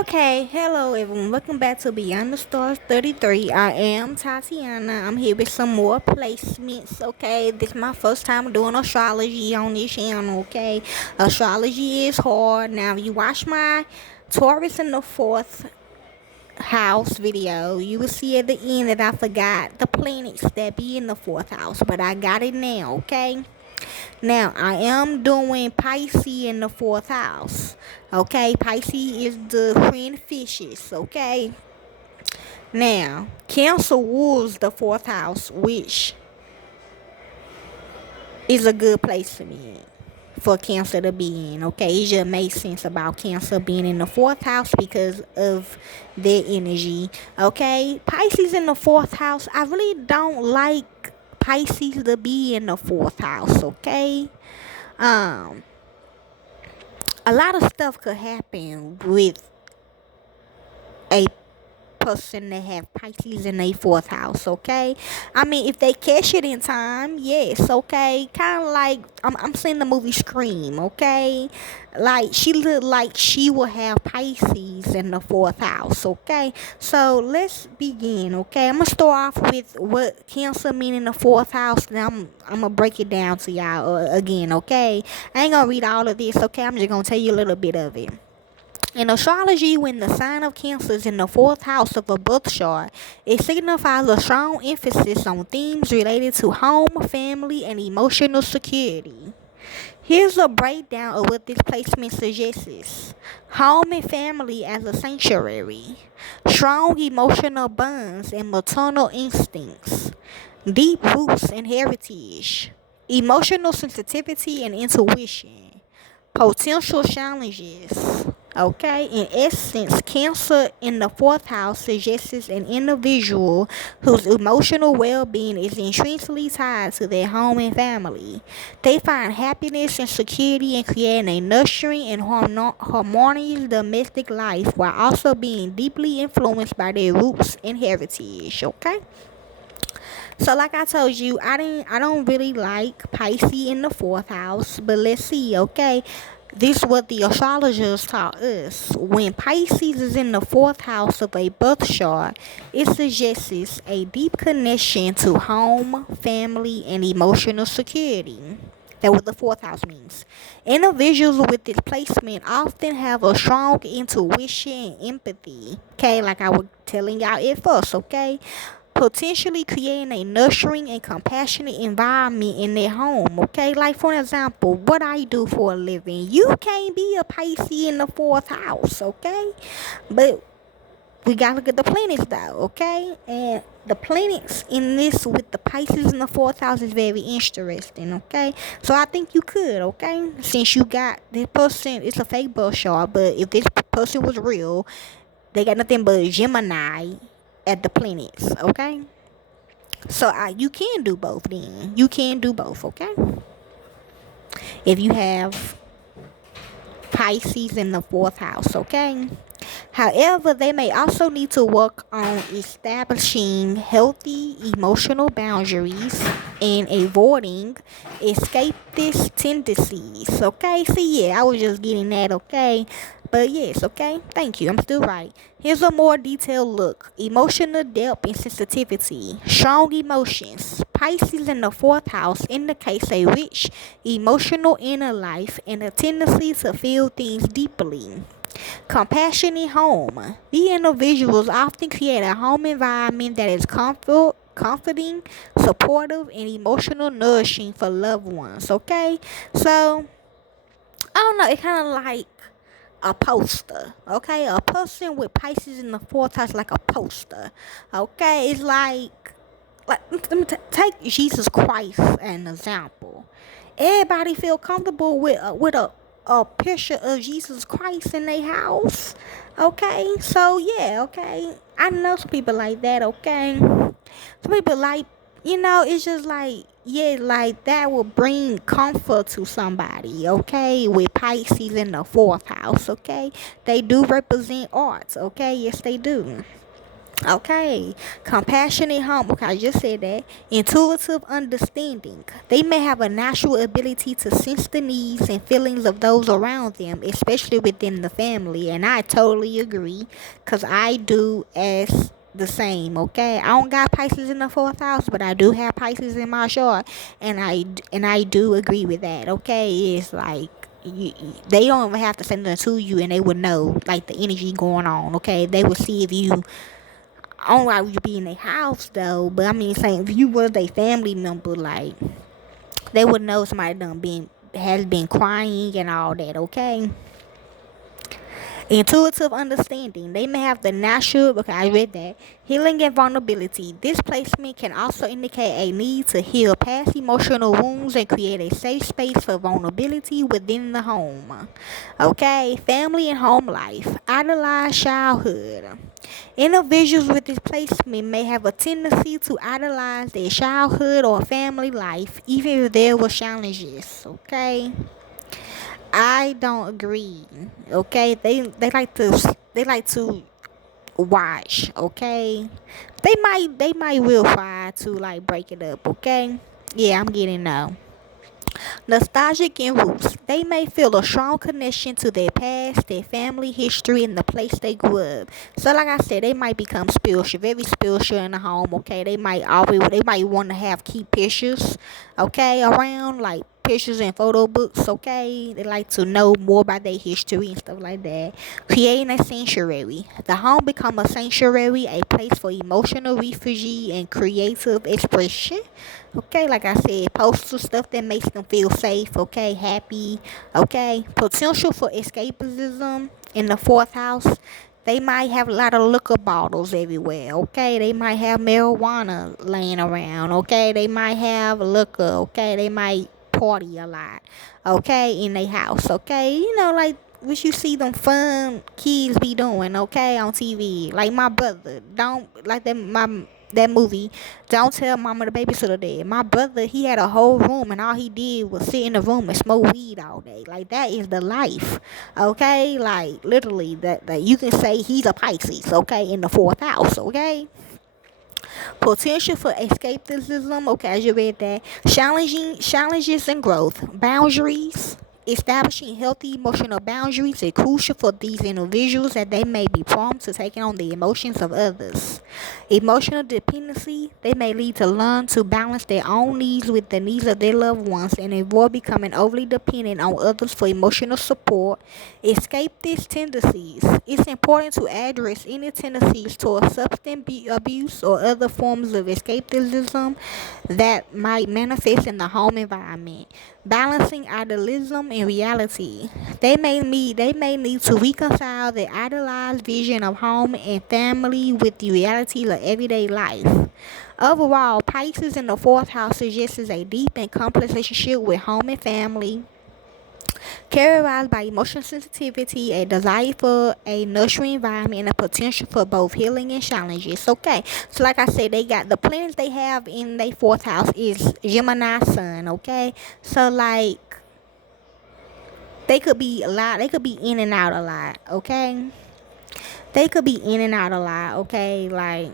Okay, hello everyone. Welcome back to Beyond the Stars 33. I am Tatiana. I'm here with some more placements. Okay, this is my first time doing astrology on this channel. Okay, astrology is hard. Now, if you watch my Taurus in the fourth house video, you will see at the end that I forgot the planets that be in the fourth house, but I got it now. Okay. Now, I am doing Pisces in the fourth house. Okay, Pisces is the friend fishes. Okay, now Cancer rules the fourth house, which is a good place to be in for Cancer to be in. Okay, it just makes sense about Cancer being in the fourth house because of their energy. Okay, Pisces in the fourth house. I really don't like Pisces to be in the fourth house. Okay, um a lot of stuff could happen with a person that have Pisces in their fourth house, okay? I mean, if they catch it in time, yes, okay? Kind of like, I'm seeing the movie Scream, okay? Like, she looked like she will have Pisces in the fourth house, okay? So, let's begin, okay? I'm going to start off with what Cancer mean in the fourth house, and I'm going to break it down to y'all again, okay? I ain't going to read all of this, okay? I'm just going to tell you a little bit of it. In astrology, when the sign of Cancer is in the fourth house of a birth chart, it signifies a strong emphasis on themes related to home, family, and emotional security. Here's a breakdown of what this placement suggests. Home and family as a sanctuary. Strong emotional bonds and maternal instincts. Deep roots and heritage. Emotional sensitivity and intuition. Potential challenges. Okay, in essence, Cancer in the fourth house suggests an individual whose emotional well being is intrinsically tied to their home and family. They find happiness and security in creating a nurturing and harmonious domestic life while also being deeply influenced by their roots and heritage. Okay? So like I told you, I don't really like Pisces in the fourth house, but let's see, okay? This is what the astrologers taught us. When Pisces is in the fourth house of a birth chart, it suggests a deep connection to home, family, and emotional security. That's what the fourth house means. Individuals with this placement often have a strong intuition and empathy. Okay, like I was telling y'all at first, okay? Potentially creating a nurturing and compassionate environment in their home, okay? Like, for example, what I do for a living. You can't be a Pisces in the fourth house, okay? But we gotta look at the planets, though, okay? And the planets in this with the Pisces in the fourth house is very interesting, okay? So I think you could, okay? Since you got this person, it's a fake birth chart, but if this person was real, they got nothing but Gemini at the planets, okay? So you can do both then. You can do both, okay? If you have Pisces in the fourth house, okay? However, they may also need to work on establishing healthy emotional boundaries and avoiding escapist tendencies. Okay, see, yeah, I was just getting that, okay? But yes, okay, thank you. I'm still right. Here's a more detailed look. Emotional depth and sensitivity. Strong emotions. Pisces in the fourth house indicates a rich emotional inner life and a tendency to feel things deeply. Compassionate home. These individuals often create a home environment that is comforting, supportive, and emotional nourishing for loved ones. Okay? So, I don't know. It's kind of like a poster. Okay? A person with Pisces in the fourth house, like a poster. Okay? It's like let me take Jesus Christ as an example. Everybody feel comfortable with a picture of Jesus Christ in their house. Okay, so yeah, okay. I know some people like that. Okay, some people like, it's just like, yeah, like that will bring comfort to somebody. Okay, with Pisces in the fourth house. Okay, they do represent arts. Okay, yes they do. Okay, compassionate home. Okay, I just said that. Intuitive understanding. They may have a natural ability to sense the needs and feelings of those around them, especially within the family. And I totally agree, because I do as the same. Okay, I don't got Pisces in the fourth house, but I do have Pisces in my chart, and I do agree with that. Okay, it's like. They don't even have to send it to you, and they would know like the energy going on. Okay, they would see if you, I don't like you be in their house though, but I mean, saying if you was a family member, like they would know somebody done been has been crying and all that. Okay, intuitive understanding. They may have the natural. Okay, I read that. Healing and vulnerability. This placement can also indicate a need to heal past emotional wounds and create a safe space for vulnerability within the home. Okay, family and home life. Idolize childhood. Individuals with this placement may have a tendency to idolize their childhood or family life, even if there were challenges. Okay, I don't agree. Okay, they like to watch. Okay, they might will try to like break it up. Okay, yeah, I'm getting no. Nostalgic and roots. They may feel a strong connection to their past, their family history, and the place they grew up. So, like I said, they might become spiritual, very spiritual in the home. Okay, they might want to have keep pictures, okay, around like pictures and photo books. Okay, they like to know more about their history and stuff like that. Creating a sanctuary. The home become a sanctuary, a place for emotional refuge and creative expression. Okay, like I said, postal stuff that makes them feel safe, okay, happy, okay. Potential for escapism in the fourth house. They might have a lot of liquor bottles everywhere, okay. They might have marijuana laying around, okay. They might have liquor, okay. They might party a lot, okay, in their house, okay. Like what you see them fun kids be doing, okay, on TV. Like my brother, don't like that movie. Don't tell mama the babysitter dead. My brother, he had a whole room and all he did was sit in the room and smoke weed all day. Like that is the life. Okay? Like literally that you can say he's a Pisces, okay, in the fourth house, okay? Potential for escapism. Okay, I just read that. Challenges and growth. Boundaries. Establishing healthy emotional boundaries is crucial for these individuals as they may be prone to taking on the emotions of others. Emotional dependency. They may lead to learn to balance their own needs with the needs of their loved ones and avoid becoming overly dependent on others for emotional support. Escape these tendencies. It's important to address any tendencies toward substance abuse or other forms of escapism that might manifest in the home environment. Balancing idealism and reality. They may need to reconcile their idealized vision of home and family with the realities of everyday life. Overall, Pisces in the fourth house suggests a deep and complex relationship with home and family, characterized by emotional sensitivity, a desire for a nurturing environment, and a potential for both healing and challenges. Okay, so like I said, they got the planets they have in their fourth house is Gemini Sun. Okay, so like they could be a lot. They could be in and out a lot. Okay, they could be in and out a lot. Okay, like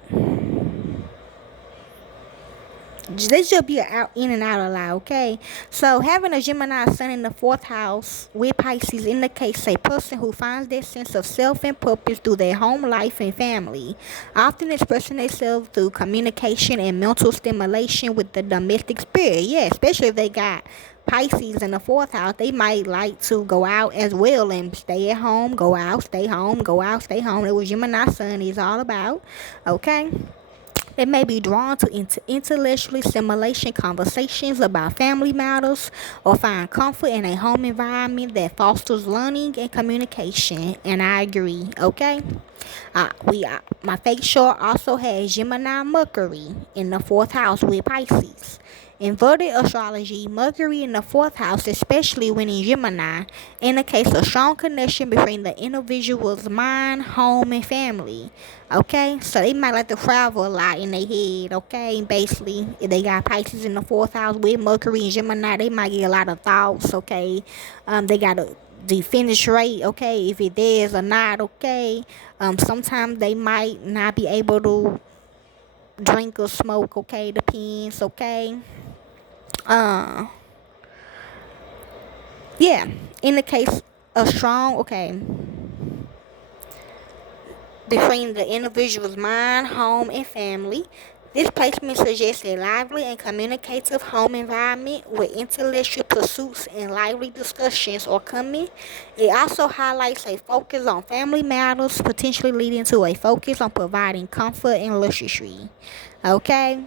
they should be out in and out a lot, okay? So having a Gemini sun in the fourth house with Pisces indicates a person who finds their sense of self and purpose through their home life and family, often expressing themselves through communication and mental stimulation with the domestic spirit. Yeah, especially if they got Pisces in the fourth house, they might like to go out as well and stay at home, go out, stay home, go out, stay home. It was Gemini sun is all about, okay? They may be drawn to intellectually stimulation conversations about family matters or find comfort in a home environment that fosters learning and communication. And I agree, okay? My fake chart also has Gemini Mercury in the fourth house with Pisces. Inverted astrology, Mercury in the fourth house, especially when in Gemini, indicates a strong connection between the individual's mind, home, and family. Okay, so they might like to travel a lot in their head. Okay, basically, if they got Pisces in the fourth house with Mercury and Gemini, they might get a lot of thoughts. Okay, they got the finish rate, okay, if it is or not, okay. Sometimes they might not be able to drink or smoke, okay, depends, okay. Uh, yeah, in the case of strong, okay, between the individual's mind, home, and family. This placement suggests a lively and communicative home environment with intellectual pursuits and lively discussions are coming. It also highlights a focus on family matters, potentially leading to a focus on providing comfort and luxury. Okay?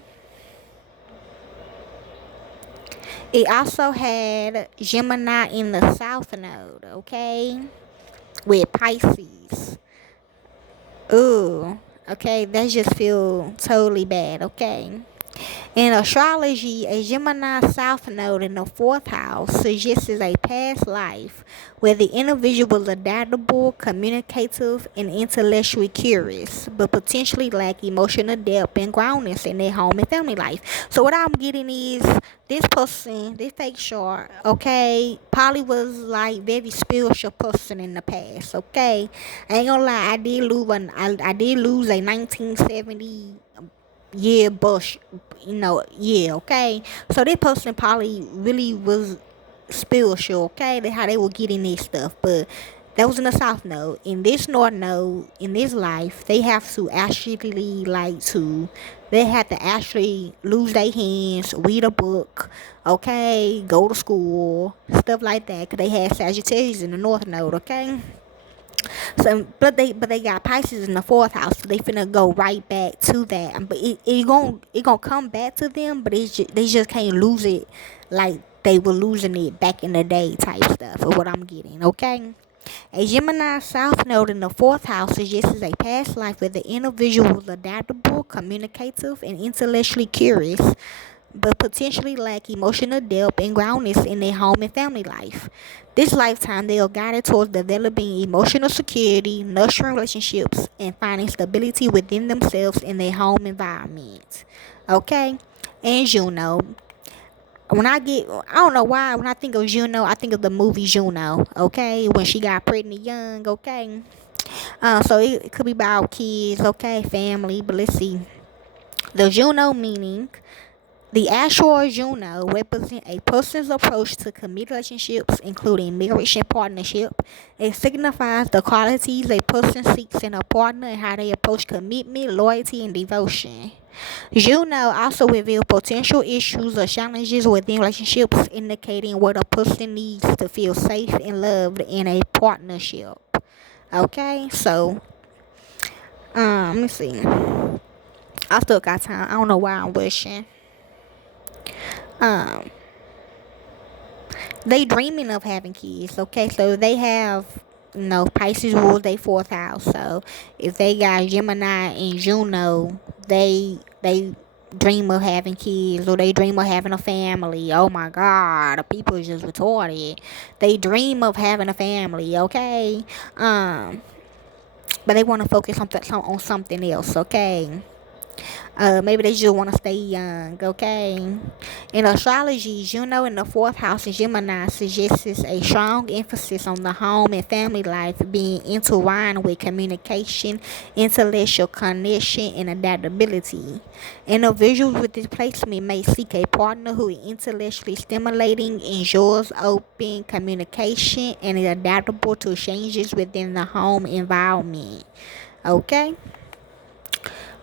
It also had Gemini in the South Node, okay? With Pisces. Ooh, okay, that just feel totally bad, okay? In astrology, a Gemini South Node in the fourth house suggests a past life where the individual is adaptable, communicative, and intellectually curious, but potentially lack emotional depth and groundedness in their home and family life. So what I'm getting is this person, this fake chart, okay, probably was like very spiritual person in the past, okay. I ain't gonna lie, I did lose a 1970 year bush, okay. So this person probably really was spiritual, okay. That's how they were getting this stuff. But that was in the south node. In this north node, in this life, they have to actually they have to actually lose their hands, read a book, okay, go to school, stuff like that, because they had Sagittarius in the north node, okay. So, but they got Pisces in the fourth house, so they finna go right back to that. But it gonna come back to them, but they just can't lose it like they were losing it back in the day type stuff. Or what I'm getting, okay. A Gemini South Node in the fourth house suggests a past life where the individual was adaptable, communicative, and intellectually curious, but potentially lack emotional depth and groundedness in their home and family life. This lifetime, they are guided towards developing emotional security, nurturing relationships, and finding stability within themselves in their home environment. Okay? And Juno. I don't know why, when I think of Juno, I think of the movie Juno, okay? When she got pregnant young, okay? So it could be about kids, okay? Family, but let's see. The Juno meaning. The actual Juno represents a person's approach to committed relationships, including marriage and partnership. It signifies the qualities a person seeks in a partner and how they approach commitment, loyalty, and devotion. Juno also reveals potential issues or challenges within relationships, indicating what a person needs to feel safe and loved in a partnership. Okay, so let me see. I still got time. I don't know why I'm rushing. Um, they dreaming of having kids, okay? So they have, Pisces rules their fourth house. So if they got Gemini and Juno, they dream of having kids, or they dream of having a family. Oh my god, the people is just retarded. They dream of having a family, okay? But they want to focus on something else, okay? Maybe they just want to stay young, okay? In astrology, Juno in the fourth house of Gemini suggests a strong emphasis on the home and family life being intertwined with communication, intellectual connection, and adaptability. Individuals with this placement may seek a partner who is intellectually stimulating, enjoys open communication, and is adaptable to changes within the home environment. Okay?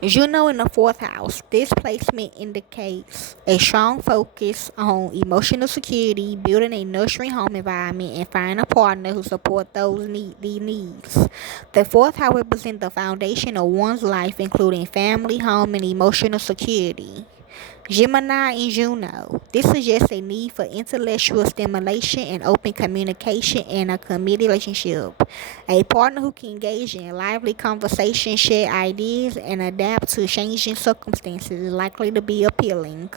Juno in the fourth house. This placement indicates a strong focus on emotional security, building a nurturing home environment, and finding a partner who supports these needs. The fourth house represents the foundation of one's life, including family, home, and emotional security. Gemini and Juno. This suggests a need for intellectual stimulation and open communication in a committed relationship. A partner who can engage in lively conversation, share ideas, and adapt to changing circumstances is likely to be appealing.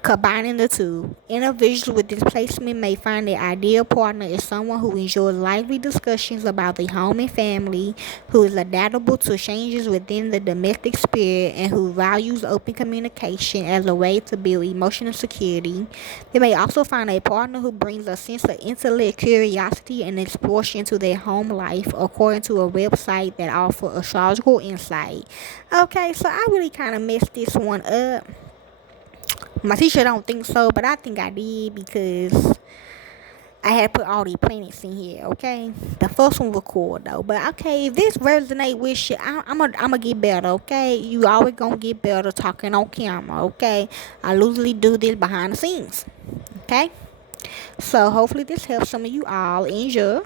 Combining the two, individuals with this placement may find their ideal partner is someone who enjoys lively discussions about the home and family, who is adaptable to changes within the domestic sphere, and who values open communication as a way to build emotional security. They may also find a partner who brings a sense of intellect, curiosity, and exploration to their home life, according to a website that offers astrological insight. Okay, so I really kind of messed this one up. My teacher don't think so, but I think I did because I had to put all these planets in here, okay? The first one was cool though. But okay, if this resonate with you, I'm get better, okay? You always gonna get better talking on camera, okay? I usually do this behind the scenes. Okay? So hopefully this helps some of you all. Enjoy.